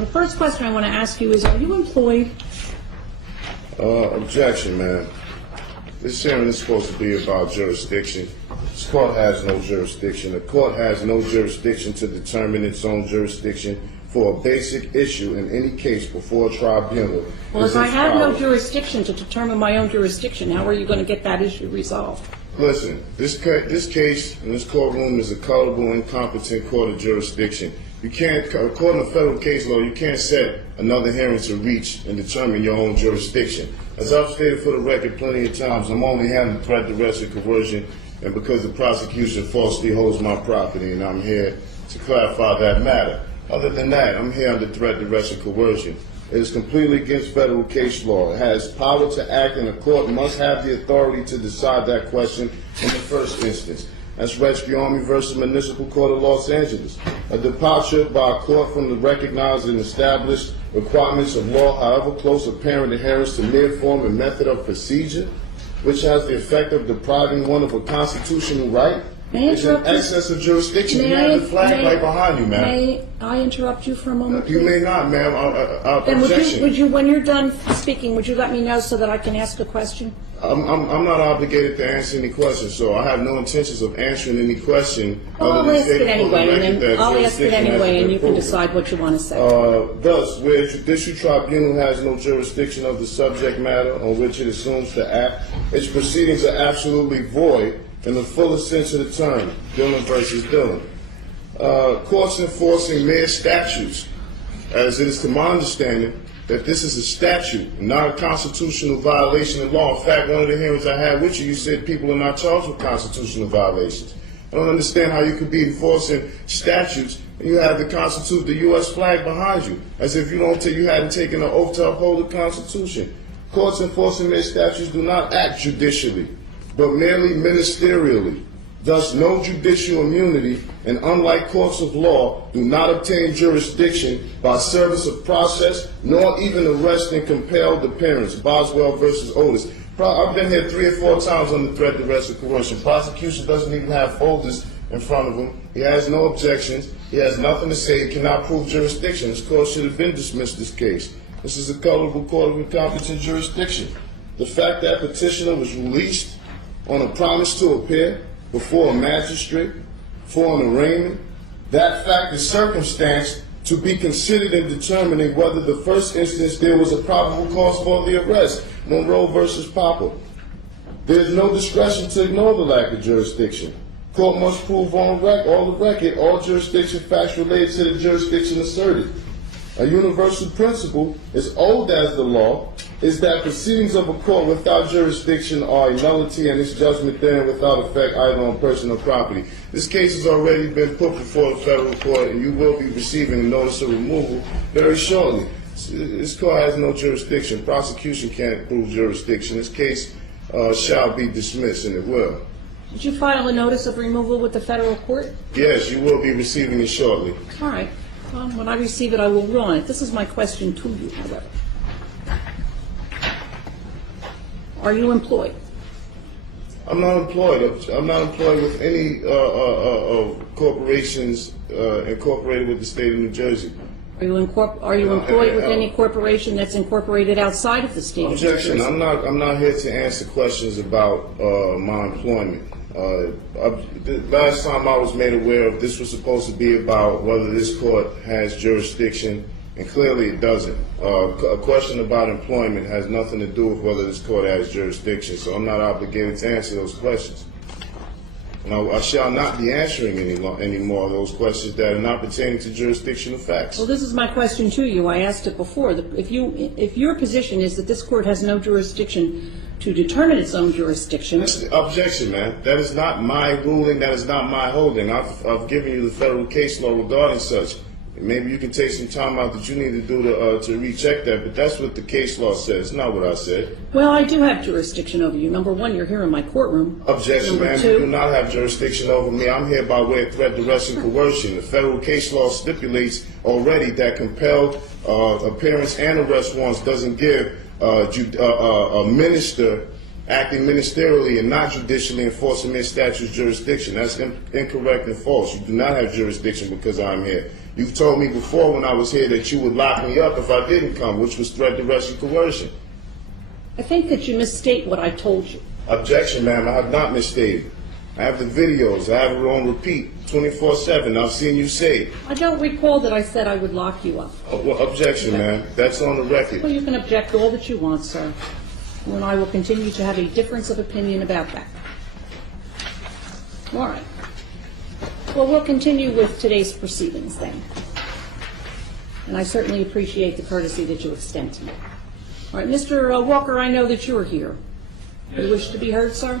The first question I want to ask you is, are you employed? Objection, man. This hearing is supposed to be about jurisdiction. This court has no jurisdiction. The court has no jurisdiction to determine its own jurisdiction for a basic issue in any case before a tribunal. Well, if I have no jurisdiction to determine my own jurisdiction, how are you going to get that issue resolved? Listen, this case in this courtroom is a culpable, incompetent court of jurisdiction. You can't, according to federal case law, you can't set another hearing to reach and determine your own jurisdiction. As I've stated for the record plenty of times, I'm only handling threat, duress, and coercion, and because the prosecution falsely holds my property, and I'm here to clarify that matter. Other than that, I'm here under threat, duress, and coercion. It is completely against federal case law. It has power to act, and the court must have the authority to decide that question in the first instance. That's Rescue versus Municipal Court of Los Angeles. A departure by a court from the recognized and established requirements of law, however close apparent adherence to mere form and method of procedure, which has the effect of depriving one of a constitutional right, is in excess of jurisdiction. You have the flag right behind you, ma'am. May I interrupt you for a moment? You may not, ma'am. Then Objection. would you, when you're done speaking, would you let me know so that I can ask a question? I'm not obligated to answer any questions, so I have no intentions of answering any question. Well, I'll ask it anyway, and then I'll ask it anyway, and you can decide what you want to say. Thus, where a judicial tribunal has no jurisdiction of the subject matter on which it assumes to act, its proceedings are absolutely void in the fullest sense of the term, Dillon versus Dillon. Courts enforcing mere statutes, as it is to my understanding, that this is a statute, not a constitutional violation of law. In fact, one of the hearings I had with you, you said people are not charged with constitutional violations. I don't understand how you could be enforcing statutes and you have the U.S. flag behind you, as if you hadn't taken an oath to uphold the Constitution. Courts enforcing their statutes do not act judicially, but merely ministerially. Thus, no judicial immunity, and unlike courts of law, do not obtain jurisdiction by service of process, nor even arrest and compelled appearance. Boswell versus Otis. I've been here 3 or 4 times on the threat, duress, and coercion. Prosecution doesn't even have folders in front of him. He has no objections. He has nothing to say. He cannot prove jurisdiction. This court should have been dismissed this case. This is a culpable court of incompetent jurisdiction. The fact that petitioner was released on a promise to appear before a magistrate for an arraignment, that fact is circumstance to be considered in determining whether the first instance there was a probable cause for the arrest. Monroe versus Popper. There is no discretion to ignore the lack of jurisdiction. Court must prove on the record all jurisdiction facts related to the jurisdiction asserted. A universal principle, as old as the law, is that proceedings of a court without jurisdiction are a nullity and its judgment therein without effect either on person or property. This case has already been put before the federal court, and you will be receiving a notice of removal very shortly. This court has no jurisdiction. Prosecution can't prove jurisdiction. This case shall be dismissed, and it will. Did you file a notice of removal with the federal court? Yes, you will be receiving it shortly. All right. Well, when I receive it, I will rule on it. This is my question to you, however. Are you employed? I'm not employed. I'm not employed with any corporations incorporated with the state of New Jersey. Are you employed with any corporation that's incorporated outside of the state of New Jersey? Objection. I'm not here to answer questions about my employment. The last time I was made aware of this was supposed to be about whether this court has jurisdiction, and clearly it doesn't. A question about employment has nothing to do with whether this court has jurisdiction, so I'm not obligated to answer those questions. Now, I shall not be answering any more of those questions that are not pertaining to jurisdictional facts. Well, this is my question to you. I asked it before. If your position is that this court has no jurisdiction to determine its own jurisdiction. Objection, man. That is not my ruling. That is not my holding. I've given you the federal case law regarding such. Maybe you can take some time out that you need to do to recheck that, but that's what the case law says, not what I said. Well, I do have jurisdiction over you. Number one, you're here in my courtroom. Objection, ma'am. You do not have jurisdiction over me. I'm here by way of threat, duress, and coercion. The federal case law stipulates already that compelled appearance and arrest warrants doesn't give a minister acting ministerially and not judicially enforcing their statute's jurisdiction. That's incorrect and false. You do not have jurisdiction because I'm here. You've told me before when I was here that you would lock me up if I didn't come, which was threat, duress, and coercion. I think that you misstate what I told you. Objection, ma'am. I have not misstated. I have the videos. I have it on repeat 24/7. I've seen you say it. I don't recall that I said I would lock you up. Well, objection, ma'am. That's on the record. Well, you can object all that you want, sir. And I will continue to have a difference of opinion about that. All right. Well, we'll continue with today's proceedings then. And I certainly appreciate the courtesy that you extend to me. All right, Mr. Walker, I know that you are here. You wish to be heard, sir?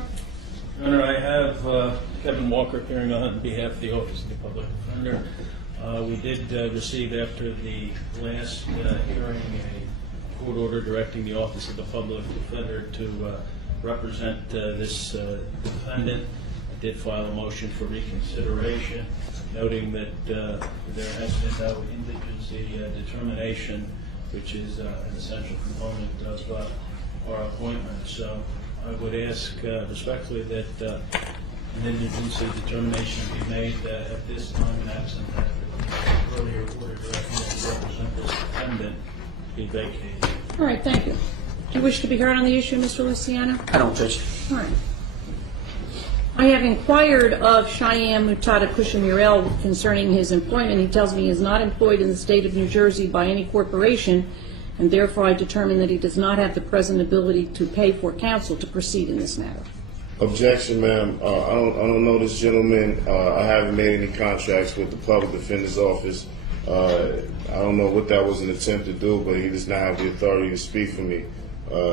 Your Honor, I have Kevin Walker appearing on behalf of the Office of the Public Defender. We did receive, after the last hearing, a court order directing the Office of the Public Defender to represent this defendant. I did file a motion for reconsideration, noting that there has been no indigency determination, which is an essential component of our appointment. So I would ask respectfully that an indigency determination be made at this time, and absent that the earlier order directing us to represent this defendant be vacated. All right, thank you. Do you wish to be heard on the issue, Mr. Luciano? I don't, Judge. All right. I have inquired of Cheyenne Mutada Kushamurel concerning his employment. He tells me he is not employed in the state of New Jersey by any corporation, and therefore I determine that he does not have the present ability to pay for counsel to proceed in this matter. Objection, ma'am. I don't know this gentleman. I haven't made any contracts with the Public Defender's Office. I don't know what that was an attempt to do, but he does not have the authority to speak for me.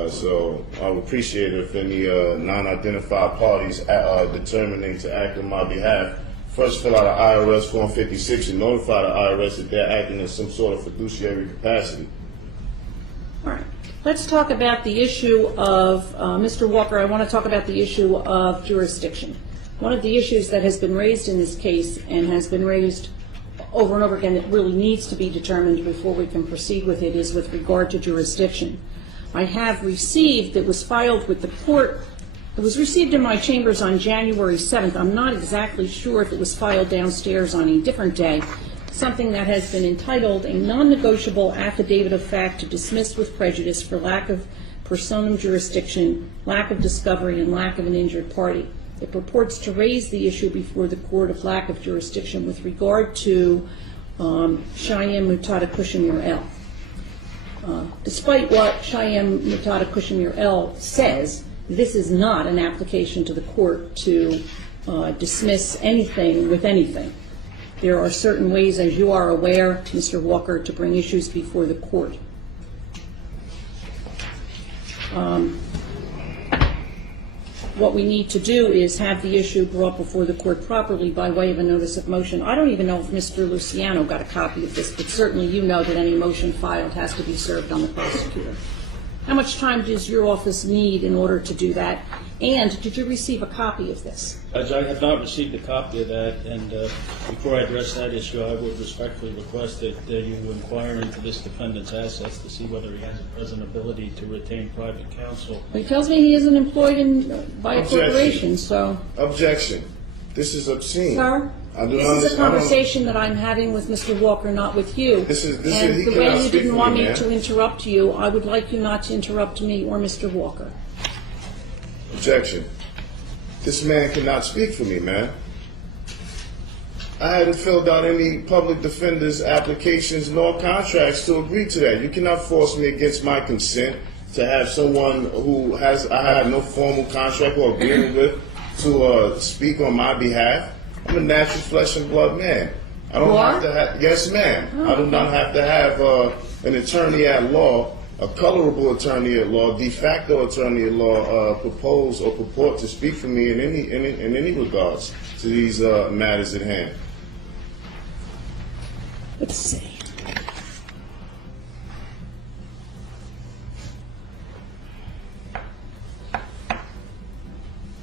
So I would appreciate it if any non-identified parties determining to act on my behalf first fill out an IRS Form 56 and notify the IRS that they're acting in some sort of fiduciary capacity. All right. Let's talk about the issue of, Mr. Walker, I want to talk about the issue of jurisdiction. One of the issues that has been raised in this case and has been raised over and over again that really needs to be determined before we can proceed with it is with regard to jurisdiction. I have received, it was filed with the court, it was received in my chambers on January 7th. I'm not exactly sure if it was filed downstairs on a different day, something that has been entitled a non-negotiable affidavit of fact to dismiss with prejudice for lack of personam jurisdiction, lack of discovery, and lack of an injured party. It purports to raise the issue before the court of lack of jurisdiction with regard to Cheyenne Mutada Kushamurel. Despite what Cheyenne Mutada Kushamurel says, this is not an application to the court to dismiss anything with anything. There are certain ways, as you are aware, Mr. Walker, to bring issues before the court. What we need to do is have the issue brought before the court properly by way of a notice of motion. I don't even know if Mr. Luciano got a copy of this, but certainly you know that any motion filed has to be served on the prosecutor. How much time does your office need in order to do that? And did you receive a copy of this? Judge, I have not received a copy of that, and before I address that issue, I would respectfully request that you inquire into this defendant's assets to see whether he has a present ability to retain private counsel. Well, he tells me he isn't employed by a Objection. corporation, so... Objection. This is obscene. Sir, this is a conversation that I'm having with Mr. Walker, not with you. And the he way cannot you speak didn't for want me, me ma'am. to interrupt you, I would like you not to interrupt me or Mr. Walker. Objection. This man cannot speak for me, man. I hadn't filled out any public defender's applications nor contracts to agree to that. You cannot force me against my consent to have someone who I have no formal contract or agreement with to speak on my behalf. I'm a natural flesh and blood man. I don't You have are? to have, yes ma'am. I do not have to have an attorney at law, a colorable attorney at law, de facto attorney at law, propose or purport to speak for me in any regards to these matters at hand. Let's see.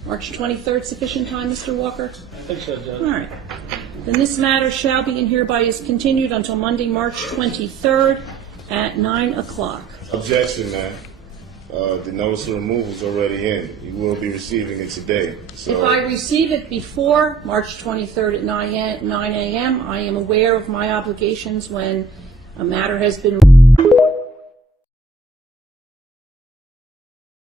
March 23rd, sufficient time, Mr. Walker? I think so, Judge. All right. Then this matter shall be and hereby is continued until Monday, March 23rd at 9 o'clock. Objection, man. The notice of removal is already in. You will be receiving it today. So, If I receive it before March 23rd at 9 a.m., I am aware of my obligations when a matter has been